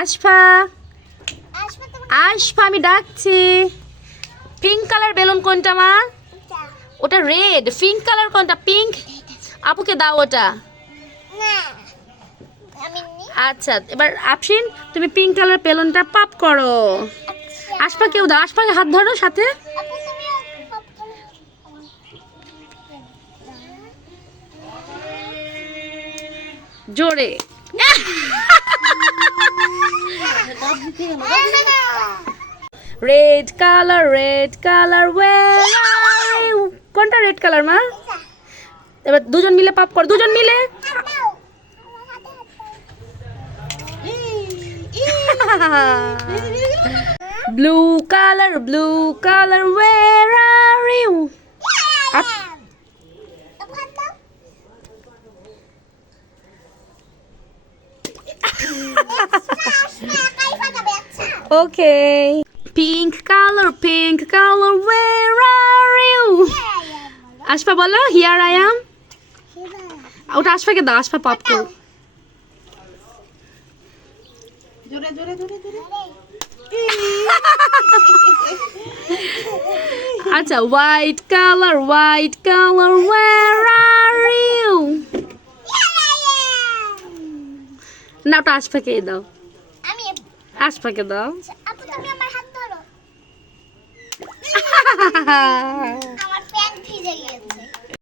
আশফা আশফা আমি ডাকছি। Pink colour balloon কোনটা মা? ওটা রেড। পিঙ্ক কালার কোনটা? পিঙ্ক। আপুকে দাও ওটা। আচ্ছা এবার আফরিন তুমি পিঙ্ক কালার বেলুনটা পপ করো। আশফা কেউ দাও, আশফাকে হাত ধরো সাথে। জোরে। রেড কালার কোনটা রেড কালার মা? এবার দুজন মিলে পপ কর, দুজন মিলে। Blue colour where are you? Okay. Pink color where are you? Ashfa বলো here I am. ওটা আশফাকে দাও, আশফা পপ করো। জোরে জোরে জোরে জোরে। আচ্ছা white color where are you? না ওটা আশফাকে দাও, আশফাকে দাও। আপু তুমি আমার হাত ধরো। আমার প্যান্ট ভিজে গিয়েছে।